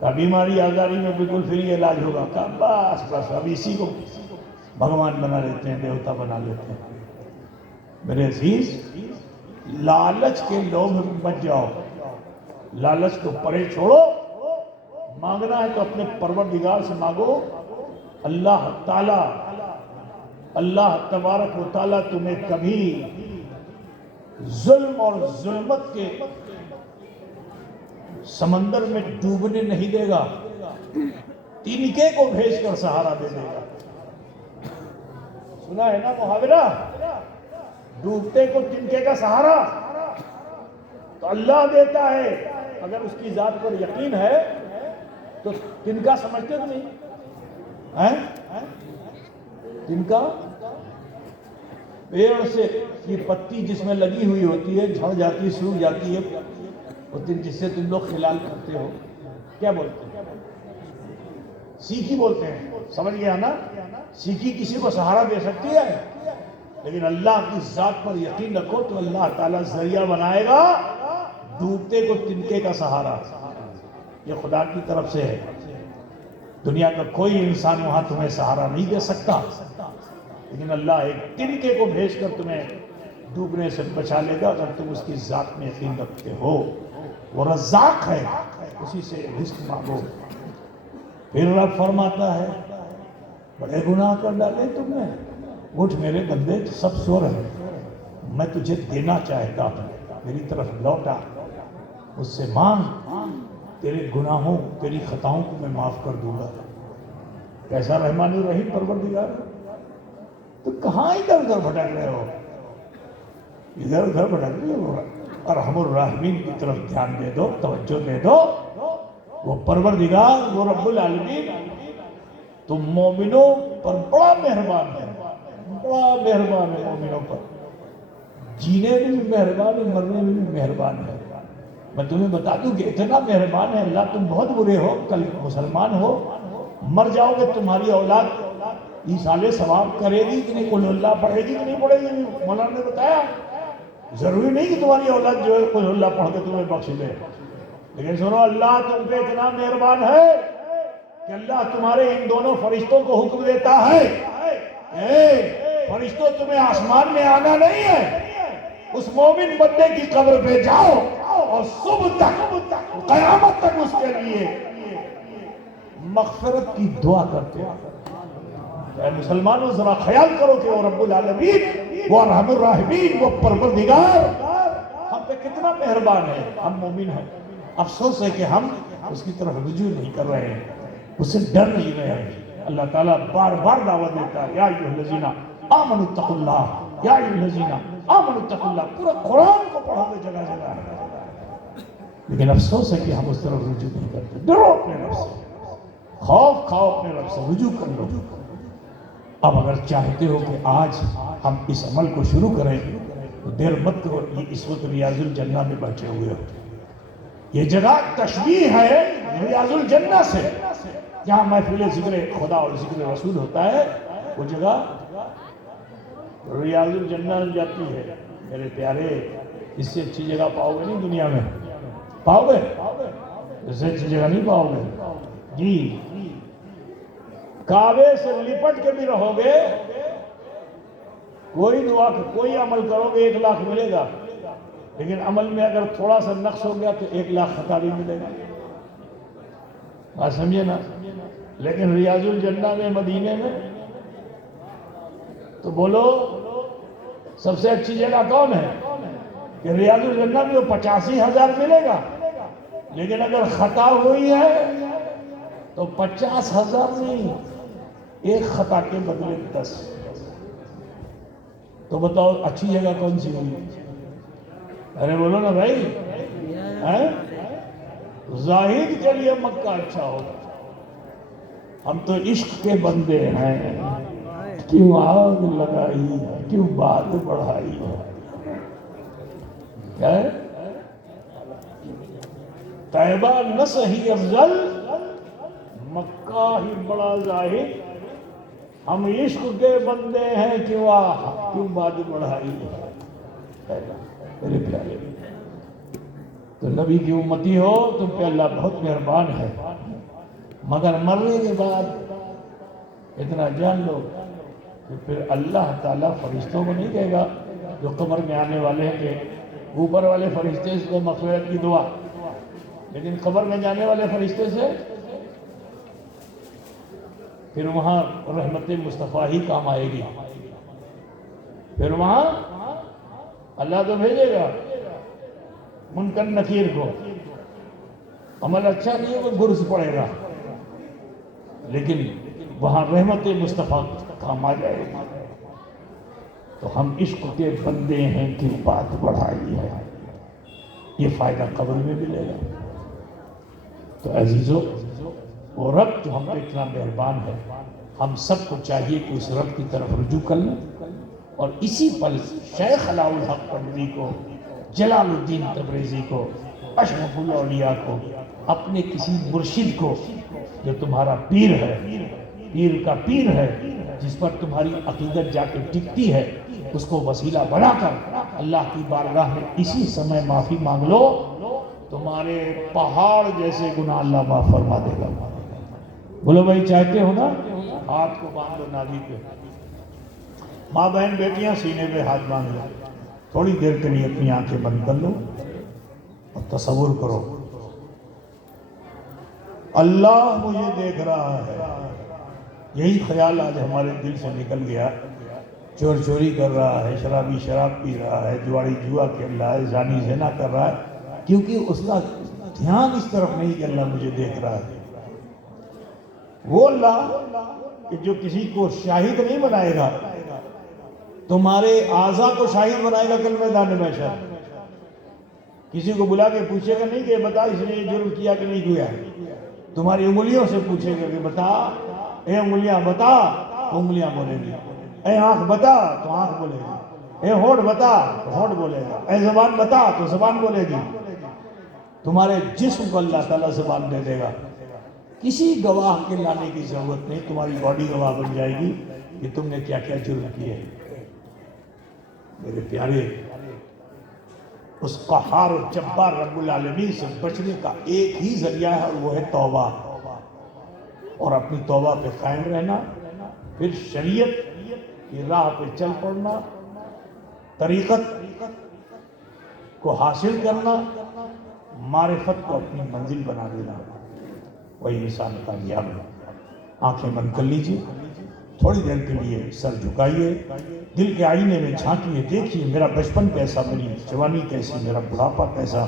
کہا بیماری آزاری میں بالکل فری علاج ہوگا. کہا بس بس اب اسی کو بھگوان بنا لیتے ہیں, دیوتا بنا لیتے ہیں. میرے عزیز, لالچ کے لوگ بچ جاؤ, لالچ کو پرے چھوڑو. مانگنا ہے تو اپنے پروردگار سے مانگو. اللہ تعالیٰ, اللہ تبارک و تعالیٰ تمہیں کبھی ظلم اور ظلمت کے سمندر میں ڈوبنے نہیں دے گا, تنکے کو بھیج کر سہارا دے دے گا. سنا ہے نا محاورہ, ڈوبتے کو تنکے کا سہارا تو اللہ دیتا ہے. اگر اس کی ذات پر یقین ہے تو تنکا سمجھتے تو نہیں تنکا پیڑ سے یہ پتی جس میں لگی ہوئی ہوتی ہے, جھڑ جاتی ہے, سوکھ جاتی ہے, جس سے تم لوگ خلال کرتے ہو, کیا بولتے ہیں؟ سیکی بولتے ہیں. سمجھ گیا نا؟ سیکی کسی کو سہارا دے سکتی ہے, لیکن اللہ کی ذات پر یقین رکھو تو اللہ تعالیٰ ذریعہ بنائے گا ڈوبتے کو تنکے کا سہارا. یہ خدا کی طرف سے ہے. دنیا کا کوئی انسان وہاں تمہیں سہارا نہیں دے سکتا, لیکن اللہ ایک تنکے کو بھیج کر تمہیں ڈوبنے سے بچا لے گا اگر تم اس کی ذات میں یقین رکھتے ہو. وہ رزاق ہے, اسی سے رزق مانگو. پھر رب فرماتا ہے بڑے گناہ کر ڈالے تم نے, اٹھ میرے بندے, سب سو رہے, میں تجھے دینا چاہتا ہوں, میری طرف لوٹا, مجھ سے مانگ, تیرے گناہوں تیری خطاؤں کو میں معاف کر دوں گا. کیسا رحمان الرحیم پروردگار. تو کہاں ادھر ادھر بھٹک رہے ہو, ادھر ادھر بھٹک رہے ہو. ارحم الراحمین کی طرف دھیان دے دو, توجہ دے دو. وہ پروردگار, وہ رب العالمین تم مومنوں پر بڑا مہربان ہے, بڑا مہربان ہے مومنوں پر. جینے میں بھی مہربان ہے, مرنے میں بھی مہربان ہے. میں تمہیں بتا دوں کہ اتنا مہربان ہے اللہ, تم بہت برے ہو, کل مسلمان ہو, مر جاؤ گے, تمہاری اولاد ایصال ثواب کرے گی کہ نہیں, قل اللہ پڑھے گی کہ نہیں پڑھے گی. مولانا نے بتایا ضروری نہیں کہ تمہاری اولاد جو ہے قل اللہ پڑھ کے تمہیں بخش دے, لیکن سنو اللہ تم پہ اتنا مہربان ہے کہ اللہ تمہارے ان دونوں فرشتوں کو حکم دیتا ہے, اے فرشتوں تمہیں آسمان میں آنا نہیں ہے, اس مومن بندے کی قبر پہ جاؤ اور صبح تک قیامت تک اس کے لیے مغفرت کی دعا کرتے ہو. اے مسلمانوں ذرا خیال کرو کہ وہ رب العالمین, وہ ارحم الراحمین, وہ پروردگار ہم پہ کتنا مہربان ہے. ہم مومن ہیں, افسوس ہے کہ ہم اس کی طرف رجوع نہیں کر رہے ہیں, اس سے ڈر نہیں رہے ہیں. اللہ تعالیٰ بار بار دعوت دیتا ہے, یا ایھا الذین آمنوا اتقوا اللہ, یا ایھا الذین آمنوا اتقوا اللہ. پورا قرآن کو پڑھو گے جگہ جگہ ہے, لیکن افسوس ہے کہ ہم اس طرف رجوع نہیں کرتے. ڈرو اپنے رب سے, خوف کھاؤ اپنے رب سے, رجوع کر لو. اب اگر چاہتے ہو کہ آج ہم اس عمل کو شروع کریں تو دیر مت کرو. یہ اس وقت ریاض الجنہ میں بیٹھے ہوئے ہو, یہ جگہ تشبیہ ہے ریاض الجنہ سے, جہاں محفل ذکر خدا اور ذکر رسول ہوتا ہے. وہ جگہ ریاض الجنہ جاتی ہے. میرے پیارے, اس سے اچھی جگہ پاؤ گے نہیں دنیا میں, پاؤ گے اس سے اچھی جگہ نہیں پاؤ گے جی. کعبے سے لپٹ کے بھی رہو گے, کوئی دعا کوئی عمل کرو گے 1 لاکھ ملے گا, لیکن عمل میں اگر تھوڑا سا نقص ہو گیا تو 1 لاکھ خطا بھی ملے گا. بات سمجھے نا؟ لیکن ریاض الجنہ میں, مدینے میں, تو بولو سب سے اچھی جگہ کون ہے؟ کہ ریاض الجنہ میں 85,000 ملے گا, لیکن اگر خطا ہوئی ہے تو 50,000 نہیں, 1 خطا کے بدلے 10. تو بتاؤ اچھی جگہ کون سی ہوئی؟ ارے بولو نا بھائی, زاہد کے لیے مکہ اچھا ہوگا. ہم تو عشق کے بندے ہیں, کیوں آگ لگائی ہے, کیوں بات بڑھائی ہے. کیا ہے؟ طیبہ نہ صحیح افضل, مکہ ہی بڑا زاہد. ہم عشق کے بندے ہیں, کیوں بات بڑھائی ہے. میرے پیارے, تو نبی کی امتی ہو، تم پہ اللہ بہت مہربان ہے، مگر مرنے کے بعد اتنا جان لو کہ پھر اللہ تعالیٰ فرشتوں کو نہیں کہے گا جو قبر میں آنے والے ہیں کہ اوپر والے فرشتے سے تو مغفرت کی دعا، لیکن قبر میں جانے والے فرشتے سے پھر وہاں رحمت مصطفیٰ ہی کام آئے گی. پھر وہاں اللہ تو بھیجے گا منکر نکیر کو، عمل اچھا نہیں ہے وہ گرز پڑے گا، لیکن وہاں رحمت مصطفیٰ کام آ جائے گی. تو ہم عشق کے بندے ہیں کہ بات بڑھائی ہے، یہ فائدہ قبر میں ملے گا. تو عزیزو، وہ رب جو ہم پہ اتنا مہربان ہے، ہم سب کو چاہیے کہ اس رب کی طرف رجوع کر لیں، اور اسی پل شیخ علاء الحق پنڈوی کو، جلال الدین تبریزی کو، اشرف الاولیاء کو، اپنے کسی مرشد کو جو تمہارا پیر ہے، پیر کا پیر ہے، جس پر تمہاری عقیدت جا کے ٹکتی ہے، اس کو وسیلہ بنا کر اللہ کی بارگاہ میں اسی سمے معافی مانگ لو، تمہارے پہاڑ جیسے گناہ اللہ معاف فرما دے گا. بولو بھائی چاہتے ہو نا؟ ہاتھ کو باندھ دو نالی پہ، ماں بہن بیٹیاں سینے پہ ہاتھ باندھ لو، تھوڑی دیر کے لیے اپنی آنکھیں بند کر لو اور تصور کرو اللہ مجھے دیکھ رہا ہے. یہی خیال آج ہمارے دل سے نکل گیا. چور چوری کر رہا ہے، شرابی شراب پی رہا ہے، جواری جوا کھیل رہا ہے، زانی زنا کر رہا ہے، کیونکہ اس کا دھیان اس طرف نہیں کہ اللہ مجھے دیکھ رہا ہے. وہ اللہ کہ جو کسی کو شاہد نہیں بنائے گا، تمہارے اعضاء کو شاہد بنائے گا کل میدان محشر. کسی کو بلا کے پوچھے گا نہیں کہ بتا اس نے یہ جرم کیا کہ نہیں کیا، تمہاری انگلیوں سے پوچھے گا کہ بتا، اے انگلیاں بتا، تو انگلیاں بولے گی. اے آنکھ بتا، تو آنکھ بولے گی. اے ہونٹ بتا، تو ہونٹ بولے گا. اے زبان بتا، تو زبان بولے گی. تمہارے جسم کو اللہ تعالیٰ زبان دے دے گا. کسی گواہ کے لانے کی ضرورت نہیں، تمہاری باڈی گواہ بن جائے گی کہ تم نے کیا کیا جرم کیے. میرے پیارے، اس قہار و جبار رب العالمین سے بچنے کا ایک ہی ذریعہ ہے، اور وہ ہے توبہ، اور اپنی توبہ پہ قائم رہنا، پھر شریعت کی راہ پہ چل پڑنا، طریقت کو حاصل کرنا، معرفت کو اپنی منزل بنا دینا، وہی انسان کامیاب ہے. آنکھیں بند کر لیجیے، تھوڑی دیر کے لیے سر جھکائیے، دل کے آئینے میں جھانکیے، دیکھیے میرا بچپن کیسا، میری جوانی کیسی، میرا بڑھاپا کیسا،